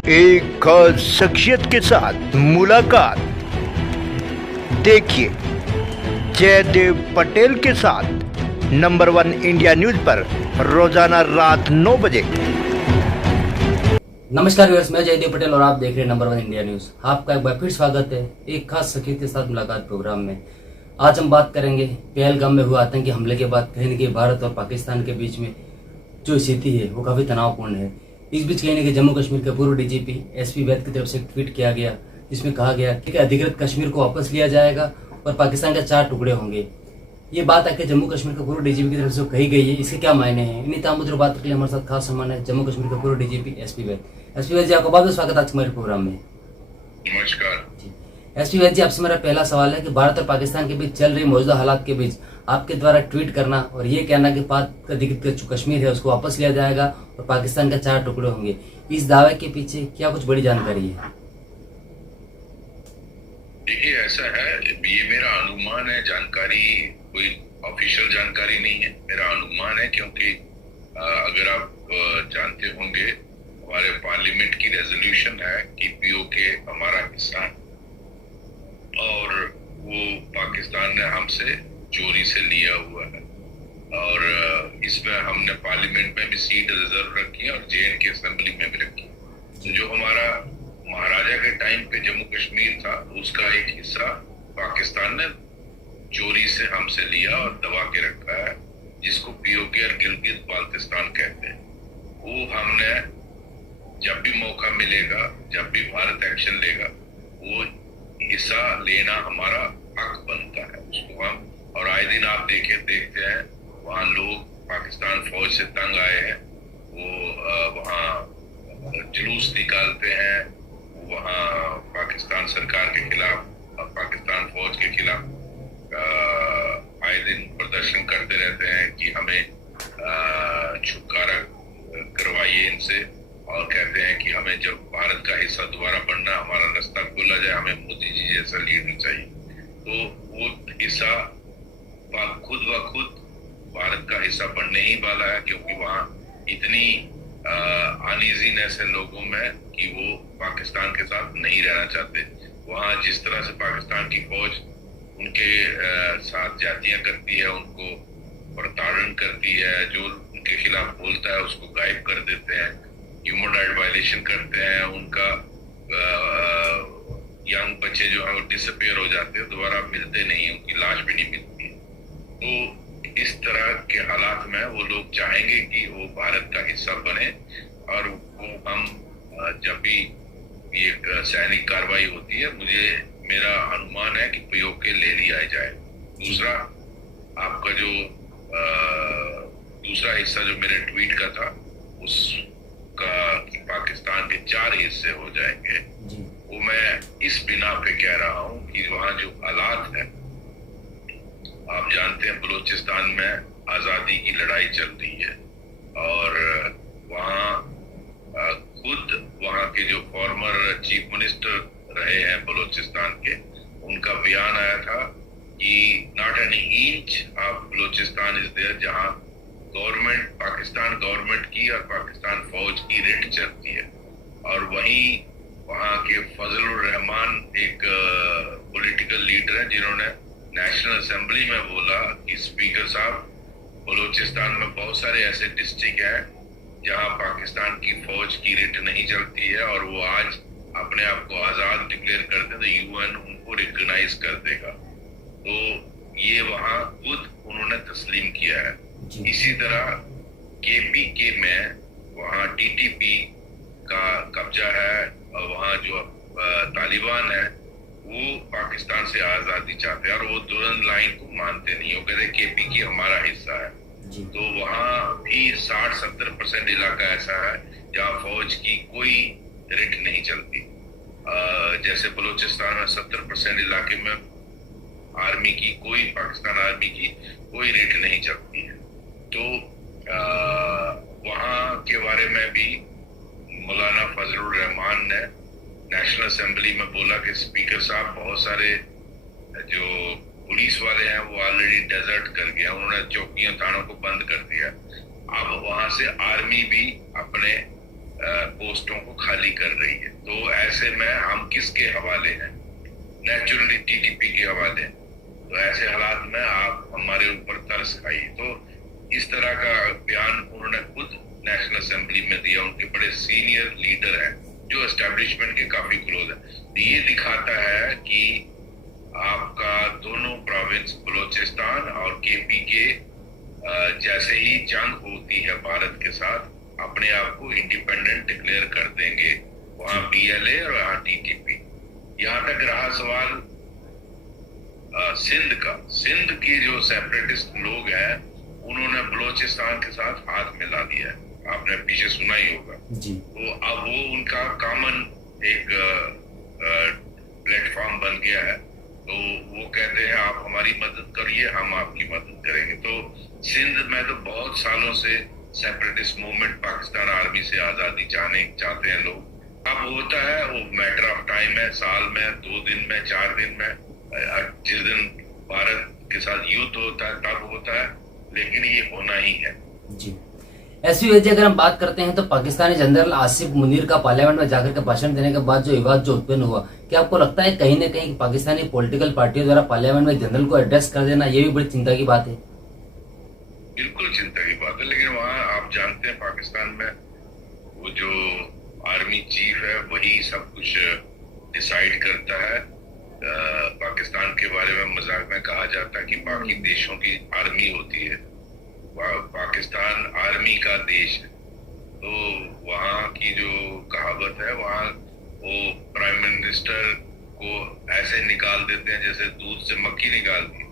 एक खास शख्सियत के साथ मुलाकात। देखिए जयदेव पटेल के साथ नंबर 1 इंडिया न्यूज पर रोजाना रात 9 बजे। नमस्कार व्यूअर्स, मैं जयदेव पटेल और आप देख रहे हैं नंबर 1 इंडिया न्यूज। आपका एक बार फिर स्वागत है एक खास शख्सियत के साथ मुलाकात प्रोग्राम में। आज हम बात करेंगे पहलगाम में हुए आतंकी हमले के बाद कहीं न कहीं भारत और पाकिस्तान के बीच में जो स्थिति है वो काफी तनावपूर्ण है। इस बीच कहीं न कहीं जम्मू कश्मीर के पूर्व डीजीपी एसपी वैद की तरफ से एक ट्वीट किया गया जिसमें कहा गया कि अधिकृत कश्मीर को वापस लिया जाएगा और पाकिस्तान के 4 टुकड़े होंगे। ये बात आके जम्मू कश्मीर के पूर्व डीजीपी की तरफ से कही गई है। इसके क्या मायने हैं, इन्हीं तामुद्र बात के लिए हमारे साथ खास सम्मान है जम्मू कश्मीर के पूर्व डीजीपी एसपी वैद। एसपी वैद जी, आपका बहुत बहुत स्वागत है आज हमारे प्रोग्राम में। नमस्कार। एसपी वैद जी, आपसे मेरा पहला सवाल है कि भारत और पाकिस्तान के बीच चल रही मौजूदा हालात के बीच आपके द्वारा ट्वीट करना और ये कहना कि पाक अधिकृत जो कश्मीर है उसको वापस लिया जाएगा और पाकिस्तान के 4 टुकड़े होंगे, इस दावे के पीछे क्या कुछ बड़ी जानकारी है? देखिए, ऐसा है, ये मेरा अनुमान है, जानकारी कोई ऑफिशियल जानकारी नहीं है, मेरा अनुमान है। क्योंकि अगर आप जानते होंगे हमारे पार्लियामेंट की रेजोल्यूशन है कि पीओके हमारा हिस्सा है और वो पाकिस्तान ने हमसे चोरी से लिया हुआ है और इसमें हमने पार्लियामेंट में भी सीट रिजर्व रखी है और JNK असेंबली में भी रखी है। तो जो हमारा महाराजा के टाइम पे जम्मू कश्मीर था उसका एक हिस्सा पाकिस्तान ने चोरी से हमसे लिया और दबा के रखा है, जिसको पीओके और गिलगित बाल्टिस्तान कहते हैं। वो हमने जब भी मौका मिलेगा, जब भी भारत एक्शन लेगा, वो हिस्सा लेना हमारा हक बनता है उसको हम। और आए दिन आप देखते हैं वहाँ लोग पाकिस्तान फौज से तंग आए हैं, वो वहाँ जुलूस निकालते हैं, वहाँ पाकिस्तान सरकार के खिलाफ और पाकिस्तान फौज के खिलाफ आए दिन प्रदर्शन करते रहते हैं कि हमें छुटकारा करवाइए इनसे, और कहते हैं कि हमें जब भारत का हिस्सा दोबारा बनना, हमारा रास्ता खोला जाए, हमें मोदी जी जैसा लीडर चाहिए। तो वो हिस्सा खुद ब खुद भारत का हिस्सा बनने ही वाला है, क्योंकि वहाँ इतनी अनईजीनेस है लोगों में कि वो पाकिस्तान के साथ नहीं रहना चाहते। वहाँ जिस तरह से पाकिस्तान की फौज उनके साथ जातियां करती है, उनको प्रताड़न करती है, जो उनके खिलाफ बोलता है उसको गायब कर देते हैं, ह्यूमन राइट वायलेशन करते हैं, उनका यंग बच्चे जो है वो डिसअपियर हो जाते हैं, दोबारा मिलते नहीं, उनकी लाश भी नहीं मिलती। तो इस तरह के हालात में वो लोग चाहेंगे कि वो भारत का हिस्सा बने और वो हम जब भी ये सैनिक कार्रवाई होती है, मेरा अनुमान है कि पीओके ले लिया जाए। दूसरा, आपका जो दूसरा हिस्सा जो मेरे ट्वीट का था उसका कि पाकिस्तान के 4 हिस्से हो जाएंगे, वो मैं इस बिना पे कह रहा हूँ कि वहाँ जो हालात है, आप जानते हैं बलूचिस्तान में आजादी की लड़ाई चल रही है और वहाँ खुद वहाँ के जो फॉर्मर चीफ मिनिस्टर रहे हैं बलूचिस्तान के, उनका बयान आया था कि not an inch of Balochistan is there जहाँ गवर्नमेंट, पाकिस्तान गवर्नमेंट की और पाकिस्तान फौज की रेड चलती है। और वहीं वहाँ के फजलुर रहमान एक पॉलिटिकल लीडर हैं जिन्होंने नेशनल असेंबली में बोला कि स्पीकर साहब, बलूचिस्तान में बहुत सारे ऐसे डिस्ट्रिक्ट हैं जहां पाकिस्तान की फौज की रिट नहीं चलती है और वो आज अपने आप को आजाद डिक्लेयर करते तो यूएन उनको रिकॉग्नाइज कर देगा। तो ये वहां खुद उन्होंने तस्लीम किया है। इसी तरह KPK में वहां TTP का कब्जा है और वहां जो तालिबान है वो पाकिस्तान से आजादी चाहते हैं और वो दुरंत लाइन को मानते नहीं, वो कहते KPK हमारा हिस्सा है। तो वहाँ भी 60-70% इलाका ऐसा है जहाँ फौज की कोई रिट नहीं चलती। जैसे बलूचिस्तान में 70% इलाके में आर्मी की कोई, पाकिस्तान आर्मी की कोई रिट नहीं चलती है। तो वहाँ के बारे में भी मौलाना फजलुर रहमान ने नेशनल असेंबली में बोला कि स्पीकर साहब, बहुत सारे जो पुलिस वाले हैं वो ऑलरेडी डेजर्ट कर गया, उन्होंने चौकियों थानों को बंद कर दिया। अब वहां से आर्मी भी अपने पोस्टों को खाली कर रही है। तो ऐसे में हम किसके हवाले हैं? नेचुरली टीटीपी के हवाले। तो ऐसे हालात में आप हमारे ऊपर तरस खाइए। तो इस तरह का बयान उन्होंने खुद नेशनल असेंबली में दिया। उनके बड़े सीनियर लीडर हैं जो एस्टेब्लिशमेंट के काफी क्लोज है। ये दिखाता है कि आपका दोनों प्रोविंस बलूचिस्तान और केपी के जैसे ही जंग होती है भारत के साथ, अपने आप को इंडिपेंडेंट डिक्लेयर कर देंगे। वहां पीएलए और वहां टीटीपी। यहां तक रहा सवाल सिंध का। सिंध के जो सेपरेटिस्ट लोग हैं उन्होंने बलूचिस्तान के साथ हाथ मिला दिया है। आपने पीछे सुना ही होगा जी। तो अब वो उनका कॉमन एक प्लेटफॉर्म बन गया है। तो वो कहते हैं आप हमारी मदद करिए, हम आपकी मदद करेंगे। तो सिंध में तो बहुत सालों से सेपरेटिस्ट मूवमेंट, पाकिस्तान आर्मी से आजादी चाहते हैं लोग। अब होता है वो मैटर ऑफ टाइम है, साल में 2 दिन में 4 दिन में, जिस दिन भारत के साथ युद्ध होता है तब होता है, लेकिन ये होना ही है। जी। एसपी वैद्य, अगर हम बात करते हैं तो पाकिस्तानी जनरल आसिफ मुनीर का पार्लियामेंट में जाकर के भाषण देने के बाद जो विवाद जो उत्पन्न हुआ, क्या आपको लगता है कहीं न कहीं पाकिस्तानी पॉलिटिकल पार्टियों द्वारा पार्लियामेंट में जनरल को एड्रेस कर देना ये भी बड़ी चिंता की बात है? बिल्कुल चिंता की बात है। लेकिन वहाँ आप जानते हैं पाकिस्तान में वो जो आर्मी चीफ है वही सब कुछ डिसाइड करता है। पाकिस्तान के बारे में मजाक में कहा जाता है कि बाकी देशों की आर्मी होती है, पाकिस्तान आर्मी का देश है। तो वहाँ की जो कहावत है, वहाँ वो प्राइम मिनिस्टर को ऐसे निकाल देते हैं जैसे दूध से मक्खी निकालती है।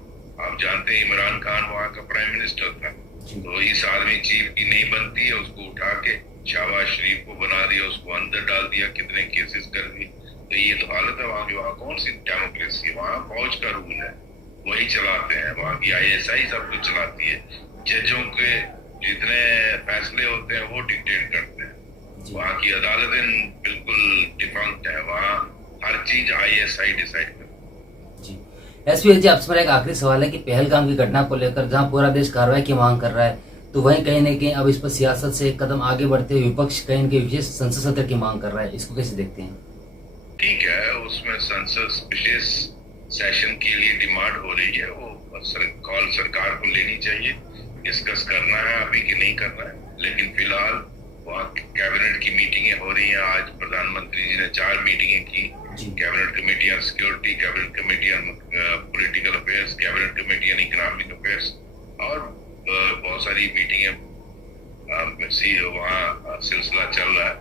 आप जानते हैं इमरान खान वहाँ का प्राइम मिनिस्टर था। तो इस आर्मी चीफ की नहीं बनती है, उसको उठा के शहबाज शरीफ को बना दिया, उसको अंदर डाल दिया, कितने केसेस कर दिए। तो ये तो हालत है वहाँ की। वहाँ कौन सी डेमोक्रेसी है? वहाँ फौज का रूल है, वही चलाते हैं। वहाँ की आईएसआई सब कुछ चलाती है। जजों के जितने फैसले होते हैं वो डिक्टेट करते हैं। वहाँ की अदालतें बिल्कुल डिफंक्ट है। वहाँ हर चीज आईएसआई डिसाइड करती है। जी। एसपी जी, आपसे मेरा एक आखिरी सवाल है कि पहलगाम की घटना को लेकर जहां पूरा देश कार्रवाई की मांग कर रहा है, तो वहीं कहीं न कहीं अब इस पर सियासत से एक कदम आगे बढ़ते हुए विपक्ष कहीं न कहीं विशेष संसद सत्र की मांग कर रहा है। इसको कैसे देखते हैं? ठीक है, उसमें संसद विशेष सेशन के लिए डिमांड हो रही है। वो कॉल सरकार को लेनी चाहिए, डिस्कस करना है अभी कि नहीं करना है। लेकिन फिलहाल वहाँ कैबिनेट की मीटिंगें हो रही हैं। आज प्रधानमंत्री जी ने 4 मीटिंगें की। Cabinet committee on security, cabinet committee on political affairs, cabinet committee on economic affairs और बहुत सारी मीटिंगें वहाँ सिलसिला चल रहा है,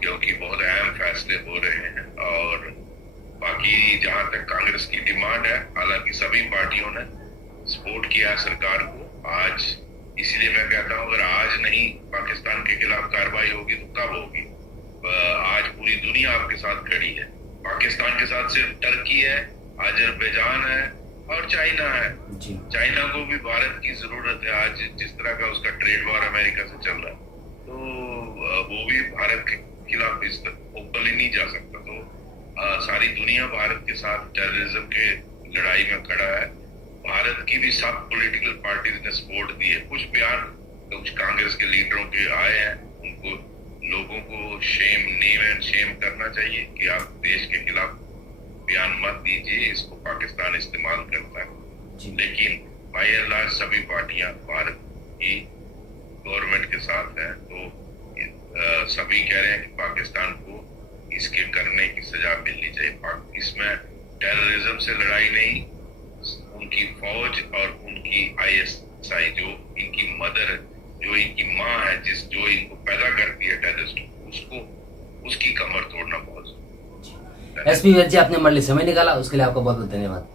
क्योंकि बहुत अहम फैसले हो रहे हैं। और बाकी जहां तक कांग्रेस की डिमांड है, हालांकि सभी पार्टियों ने सपोर्ट किया सरकार को। आज इसीलिए मैं कहता हूं अगर आज नहीं पाकिस्तान के खिलाफ कार्रवाई होगी तो कब होगी? आज पूरी दुनिया आपके साथ खड़ी है। पाकिस्तान के साथ सिर्फ टर्की है, अजरबैजान है और चाइना है। चाइना को भी भारत की जरूरत है। आज जिस तरह का उसका ट्रेड वॉर अमेरिका से चल रहा है, तो वो भी भारत के खिलाफ ओपनली नहीं जा सकता। तो सारी दुनिया भारत के साथ टेररिज्म के लड़ाई में खड़ा है। भारत की भी सब पॉलिटिकल पार्टीज ने सपोर्ट दी है। कुछ बयान कुछ कांग्रेस के लीडरों के आए हैं, उनको लोगों को नेम एंड शेम करना चाहिए कि आप देश के खिलाफ बयान मत दीजिए, इसको पाकिस्तान इस्तेमाल करता है। लेकिन बाय एंड लार्ज सभी पार्टियां भारत की गवर्नमेंट के साथ हैं। तो सभी कह रहे हैं कि पाकिस्तान को इसके करने की सजा मिलनी चाहिए। इसमें टेररिज्म से लड़ाई नहीं, उनकी फौज और उनकी आईएसआई जो इनकी मदर, जो इनकी माँ है, जो इनको पैदा करती है टेररिस्ट, उसकी कमर तोड़ना बहुत जरूरी है। एसपी वैद्य, आपने हमारे लिए समय निकाला, उसके लिए आपका बहुत बहुत धन्यवाद।